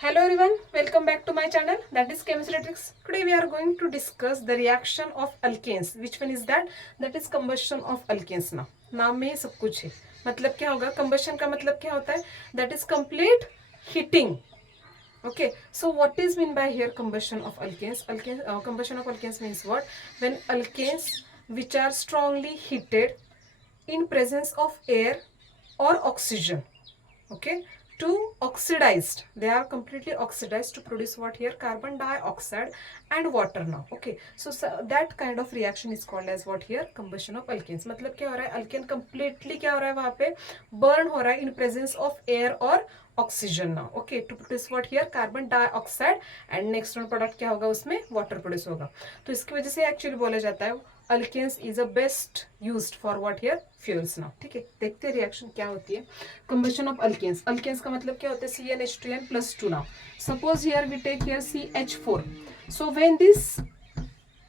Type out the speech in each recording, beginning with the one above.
Hello everyone, welcome back to my channel, that is Chemistry Tricks. Today we are going to discuss the reaction of alkanes. Which one is that? That is combustion of alkanes. ना नाम में ही सब कुछ है. मतलब क्या होगा? combustion का मतलब क्या होता है? That is complete heating. Okay, so what is mean by here combustion of alkanes? Combustion of alkanes means what? When alkanes which are strongly heated in presence of air or oxygen, okay, to oxidized, they are completely oxidized to produce what here? Carbon dioxide and water now. Okay, so that kind of reaction is called as what here? Combustion of alkanes. मतलब क्या हो रहा है? Alkane completely क्या हो रहा है? वहां पे burn हो रहा है in presence of air और ऑक्सीजन ना. Okay, to produce what here? Carbon dioxide and next one product क्या होगा? उसमें वाटर प्रोड्यूस होगा. तो इसकी वजह से एक्चुअली बोला जाता है alkanes is a best used for what here? Fuels ना. ठीक है, देखते हैं रिएक्शन क्या होती है. Combustion of alkanes. अल्केन्स का मतलब क्या होता है? CnH2n+2 now. Suppose here we take here CH4. So when this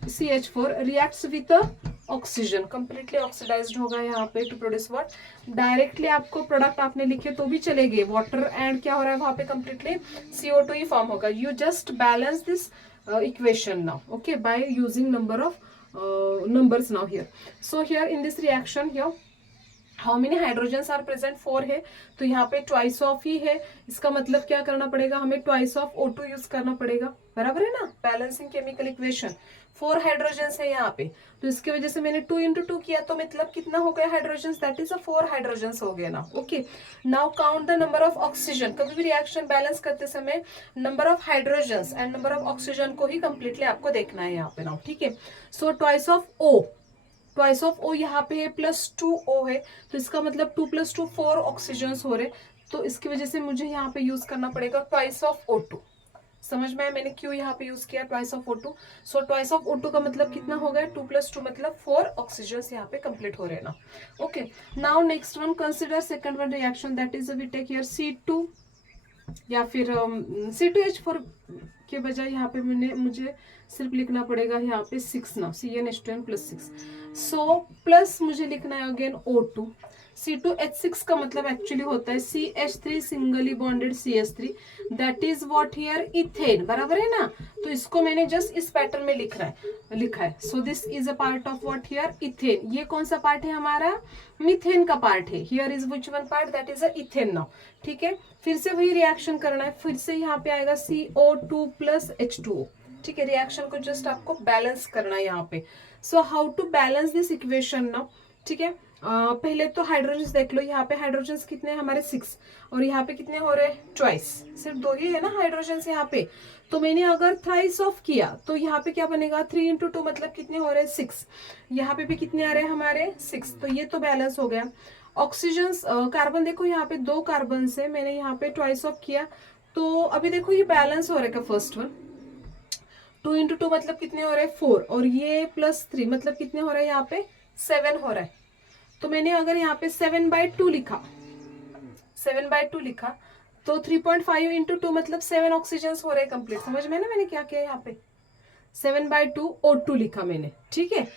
CH4 reacts with a oxygen, completely oxidised होगा यहाँ पे टू प्रोड्यूस व्हाट? डायरेक्टली आपको प्रोडक्ट आपने लिखे तो भी चलेंगे, वाटर एंड क्या हो रहा है वहां पे? कंप्लीटली CO2 ही फॉर्म होगा. You just balance this equation now, okay, by using number of numbers now here. So here in this reaction here how many hydrogens are present? 4 है. तो यहाँ पे ट्वाइस ऑफ ही है. इसका मतलब क्या करना पड़ेगा? हमें ट्वाइस ऑफ O2 यूज करना पड़ेगा. बराबर है ना? Balancing chemical equation. 4 हाइड्रोजन्स है यहाँ पे, तो इसकी वजह से मैंने 2 into 2 किया, तो मतलब कितना हो गया हाइड्रोजन्स? दैट इज 4 हाइड्रोजन्स हो गया ना. Okay, now count the number of oxygen. कभी भी रिएक्शन बैलेंस करते समय number of hydrogens and number of oxygen को ही कंप्लीटली आपको देखना है यहाँ पे ना. ठीक है, so twice of O, twice of O यहाँ पे है, +2O है, तो इसका मतलब 2 + 2 4 ऑक्सीजन हो रहे. तो इसकी वजह से मुझे यहाँ पे यूज करना पड़ेगा ट्वाइस ऑफ O2. समझ में आया मैंने क्यों यहाँ पे यूज किया twice of O2? So twice of O2 का मतलब कितना हो गया? 2 + 2 मतलब 4 ऑक्सीजन यहाँ पे कंप्लीट हो रहे हैं ना. Okay, now next one, consider second one reaction, that is we take here C2 या फिर C2H4 के बजाय यहाँ पे मुझे सिर्फ लिखना पड़ेगा यहाँ पे 6 ना, CnH2n+6. सो प्लस मुझे लिखना है अगेन O2. C2H6 का मतलब एक्चुअली होता है CH3 singly bonded CH3, that is what here? Ethane. बराबर है ना? तो इसको मैंने जस्ट इस पैटर्न में लिखा है. So this is a part of what here? Ethane. ये कौन सा पार्ट है हमारा? मीथेन का पार्ट है. Here is which one part? That is a ethane now. ठीक है, फिर से वही रिएक्शन करना है. फिर से यहाँ पे आएगा CO2 + H2O. ठीक है, रिएक्शन को जस्ट आपको बैलेंस करना है यहाँ पे. So how to balance this equation now? ठीक है, पहले तो हाइड्रोजन देख लो. यहाँ पे हाइड्रोजन कितने हैं हमारे? 6. और यहाँ पे कितने हो रहे हैं? ट्वाइस. सिर्फ 2 ही है ना हाइड्रोजन यहाँ पे. तो मैंने अगर थ्राइस ऑफ किया तो यहाँ पे क्या बनेगा? 3 × 2 मतलब कितने हो रहे हैं? 6. यहाँ पे भी कितने आ रहे हैं हमारे? 6. तो ये तो बैलेंस हो गया. ऑक्सीजन कार्बन देखो यहाँ पे 2 कार्बन से मैंने यहाँ पे ट्वाइस ऑफ किया, तो अभी देखो ये बैलेंस हो रहेगा. फर्स्ट वन 2 × 2 मतलब कितने हो रहे हैं? 4. और ये +3 मतलब कितने हो रहे हैं? यहाँ पे 7 हो रहा है. तो मैंने अगर यहाँ पे 7/2 लिखा, 7/2 लिखा, तो 3.5 × 2 मतलब 7 ऑक्सीजन हो रहे हैं कंप्लीट. समझ में ना मैंने क्या किया यहाँ पे? 7/2 O2 लिखा मैंने. ठीक है,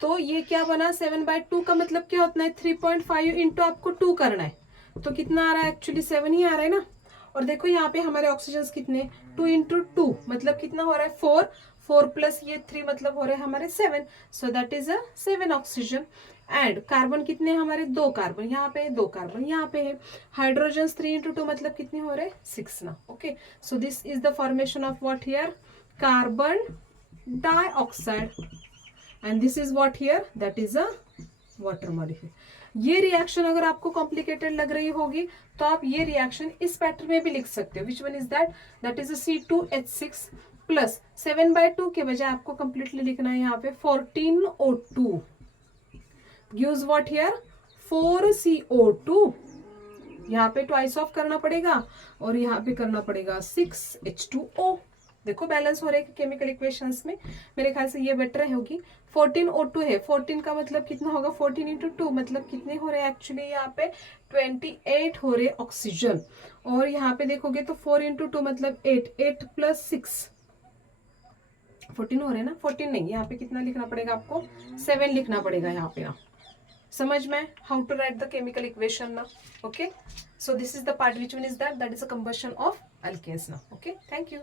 तो ये क्या बना? 7/2 का मतलब क्या होता है? 3.5 × आपको 2 करना है, तो कितना आ रहा है? एक्चुअली 7 ही आ रहा है ना. और देखो यहाँ पे हमारे ऑक्सीजन कितने? 2 × 2 मतलब कितना हो रहा है? 4. 4 + ये 3 मतलब हो रहे हैं हमारे 7. So that is a 7 oxygen. And carbon कितने हमारे? 2 कार्बन यहाँ पे, 2 कार्बन यहाँ पे है. हाइड्रोजन 3 × 2 मतलब कितने हो रहे हैं? 6 ना. Okay, so this is the formation of what here? Carbon dioxide. And this is what here? That is a water molecule. ये रिएक्शन अगर आपको कॉम्प्लिकेटेड लग रही होगी तो आप ये रिएक्शन इस पैटर्न में भी लिख सकते हो. Which one is that? That is C2H6 plus 7/2 के बजाय आपको कंप्लीटली लिखना है यहाँ पे 14O2 gives what here? 4CO2. यहाँ पे ट्वाइस ऑफ करना पड़ेगा और यहाँ पे करना पड़ेगा 6H2O. देखो बैलेंस हो रहे हैं केमिकल इक्वेशंस में. मेरे ख्याल से ये बेटर होगी. 14O2 है. 14 का मतलब कितना होगा? 14 × 2 मतलब कितने हो रहे हैं? एक्चुअली यहाँ पे 28 हो रहे ऑक्सीजन. और यहाँ पे देखोगे तो 4 × 2 मतलब 8. 8 + 6 14 हो रहे हैं ना? 14 नहीं, यहाँ पे कितना लिखना पड़ेगा आपको? 7 लिखना पड़ेगा यहाँ पे ना. समझ में how to write the chemical equation ना. Okay, so this is the part which one is that is a combustion of alkanes now. Okay, thank you.